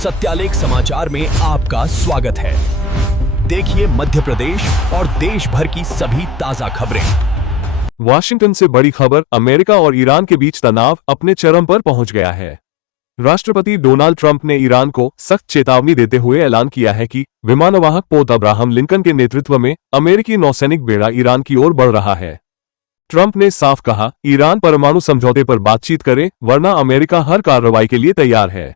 सत्यालेख समाचार में आपका स्वागत है। देखिए मध्य प्रदेश और देश भर की सभी ताजा खबरें। वाशिंगटन से बड़ी खबर, अमेरिका और ईरान के बीच तनाव अपने चरम पर पहुंच गया है। राष्ट्रपति डोनाल्ड ट्रंप ने ईरान को सख्त चेतावनी देते हुए ऐलान किया है कि विमानवाहक पोत अब्राहम लिंकन के नेतृत्व में अमेरिकी नौसैनिक बेड़ा ईरान की ओर बढ़ रहा है। ट्रंप ने साफ कहा, ईरान परमाणु समझौते पर बातचीत करे, वरना अमेरिका हर कार्रवाई के लिए तैयार है।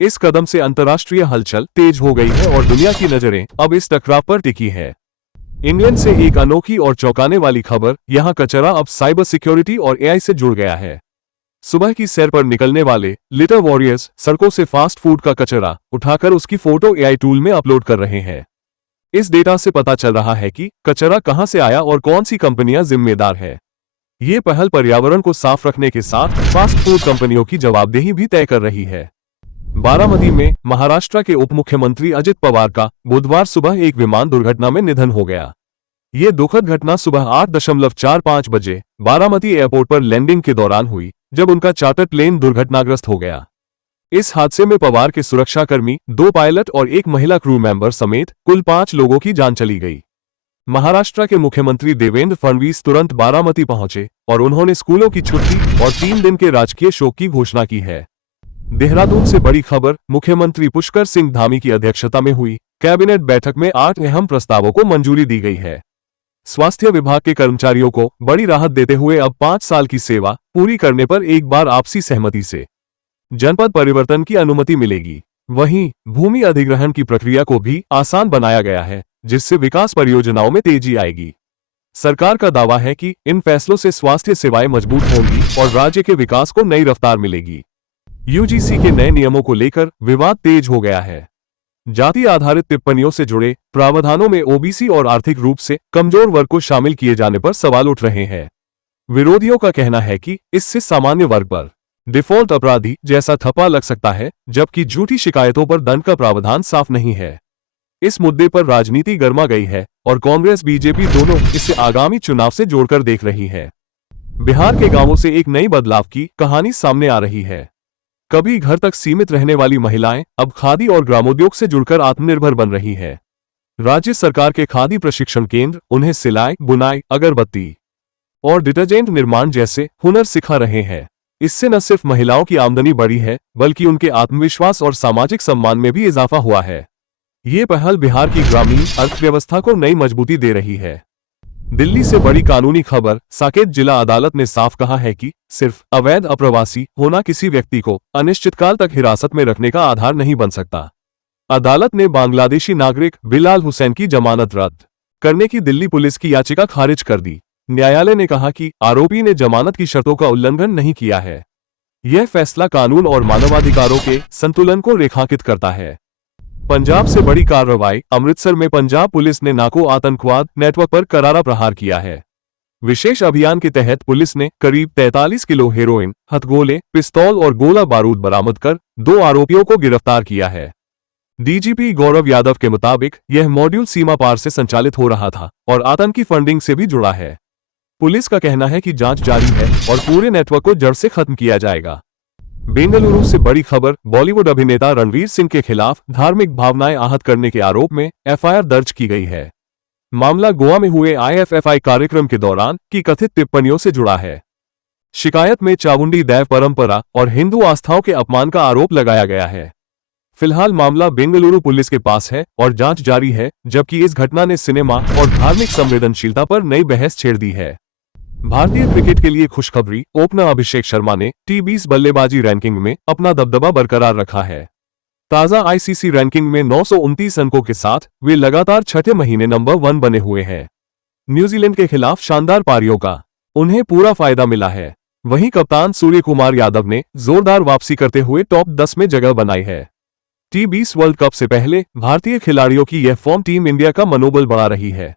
इस कदम से अंतर्राष्ट्रीय हलचल तेज हो गई है और दुनिया की नजरें अब इस टकराव पर टिकी है। इंग्लैंड से एक अनोखी और चौंकाने वाली खबर, यहां कचरा अब साइबर सिक्योरिटी और एआई से जुड़ गया है। सुबह की सैर पर निकलने वाले लिटर वॉरियर्स सड़कों से फास्ट फूड का कचरा उठाकर उसकी फोटो एआई टूल में अपलोड कर रहे हैं। इस डेटा से पता चल रहा है कि कचरा कहां से आया और कौन सी कंपनियां जिम्मेदार है। ये पहल पर्यावरण को साफ रखने के साथ फास्ट फूड कंपनियों की जवाबदेही भी तय कर रही है। बारामती में महाराष्ट्र के उप मुख्यमंत्री अजित पवार का बुधवार सुबह एक विमान दुर्घटना में निधन हो गया। ये दुखद घटना सुबह 8:45 बजे बारामती एयरपोर्ट पर लैंडिंग के दौरान हुई, जब उनका चार्टर प्लेन दुर्घटनाग्रस्त हो गया। इस हादसे में पवार के सुरक्षाकर्मी, 2 पायलट और एक महिला क्रू मेंबर समेत कुल 5 लोगों की जान चली गई। महाराष्ट्र के मुख्यमंत्री देवेंद्र फडणवीस तुरंत बारामती पहुंचे और उन्होंने स्कूलों की छुट्टी और 3 दिन के राजकीय शोक की घोषणा की है। देहरादून से बड़ी खबर, मुख्यमंत्री पुष्कर सिंह धामी की अध्यक्षता में हुई कैबिनेट बैठक में 8 अहम प्रस्तावों को मंजूरी दी गई है। स्वास्थ्य विभाग के कर्मचारियों को बड़ी राहत देते हुए अब 5 साल की सेवा पूरी करने पर एक बार आपसी सहमति से जनपद परिवर्तन की अनुमति मिलेगी। वहीं भूमि अधिग्रहण की प्रक्रिया को भी आसान बनाया गया है, जिससे विकास परियोजनाओं में तेजी आएगी। सरकार का दावा है कि इन फैसलों से स्वास्थ्य सेवाएं मजबूत होंगी और राज्य के विकास को नई रफ्तार मिलेगी। यूजीसी के नए नियमों को लेकर विवाद तेज हो गया है। जाति आधारित टिप्पणियों से जुड़े प्रावधानों में ओबीसी और आर्थिक रूप से कमजोर वर्ग को शामिल किए जाने पर सवाल उठ रहे हैं। विरोधियों का कहना है कि इससे सामान्य वर्ग पर डिफॉल्ट अपराधी जैसा ठप्पा लग सकता है, जबकि झूठी शिकायतों पर दंड का प्रावधान साफ नहीं है। इस मुद्दे पर राजनीति गर्मा गई है और कांग्रेस बीजेपी दोनों इसे आगामी चुनाव से जोड़कर देख रही है। बिहार के गांवों से एक नई बदलाव की कहानी सामने आ रही है। कभी घर तक सीमित रहने वाली महिलाएं अब खादी और ग्रामोद्योग से जुड़कर आत्मनिर्भर बन रही हैं। राज्य सरकार के खादी प्रशिक्षण केंद्र उन्हें सिलाई, बुनाई, अगरबत्ती और डिटर्जेंट निर्माण जैसे हुनर सिखा रहे हैं। इससे न सिर्फ महिलाओं की आमदनी बढ़ी है, बल्कि उनके आत्मविश्वास और सामाजिक सम्मान में भी इजाफा हुआ है। ये पहल बिहार की ग्रामीण अर्थव्यवस्था को नई मजबूती दे रही है। दिल्ली से बड़ी कानूनी खबर, साकेत जिला अदालत ने साफ कहा है कि सिर्फ अवैध अप्रवासी होना किसी व्यक्ति को अनिश्चितकाल तक हिरासत में रखने का आधार नहीं बन सकता। अदालत ने बांग्लादेशी नागरिक बिलाल हुसैन की जमानत रद्द करने की दिल्ली पुलिस की याचिका खारिज कर दी। न्यायालय ने कहा कि आरोपी ने जमानत की शर्तों का उल्लंघन नहीं किया है। यह फैसला कानून और मानवाधिकारों के संतुलन को रेखांकित करता है। पंजाब से बड़ी कार्रवाई, अमृतसर में पंजाब पुलिस ने नाको आतंकवाद नेटवर्क पर करारा प्रहार किया है। विशेष अभियान के तहत पुलिस ने करीब 43 किलो हेरोइन, हथगोले, पिस्तौल और गोला बारूद बरामद कर 2 आरोपियों को गिरफ्तार किया है। डीजीपी गौरव यादव के मुताबिक यह मॉड्यूल सीमा पार से संचालित हो रहा था और आतंकी फंडिंग से भी जुड़ा है। पुलिस का कहना है कि जांच जारी है और पूरे नेटवर्क को जड़ से खत्म किया जाएगा। बेंगलुरु से बड़ी खबर, बॉलीवुड अभिनेता रणवीर सिंह के खिलाफ धार्मिक भावनाएं आहत करने के आरोप में एफआईआर दर्ज की गई है। मामला गोवा में हुए आईएफएफआई कार्यक्रम के दौरान की कथित टिप्पणियों से जुड़ा है। शिकायत में चामुंडी दैव परंपरा और हिंदू आस्थाओं के अपमान का आरोप लगाया गया है। फिलहाल मामला बेंगलुरु पुलिस के पास है और जांच जारी है, जबकि इस घटना ने सिनेमा और धार्मिक संवेदनशीलता पर नई बहस छेड़ दी है। भारतीय क्रिकेट के लिए खुशखबरी, ओपनर अभिषेक शर्मा ने टी20 बल्लेबाजी रैंकिंग में अपना दबदबा बरकरार रखा है। ताजा आईसीसी रैंकिंग में 929 अंकों के साथ वे लगातार छठे महीने नंबर 1 बने हुए हैं। न्यूजीलैंड के खिलाफ शानदार पारियों का उन्हें पूरा फायदा मिला है। वहीं कप्तान सूर्य कुमार यादव ने जोरदार वापसी करते हुए टॉप 10 में जगह बनाई है। टी20 वर्ल्ड कप से पहले भारतीय खिलाड़ियों की यह फॉर्म टीम इंडिया का मनोबल बढ़ा रही है।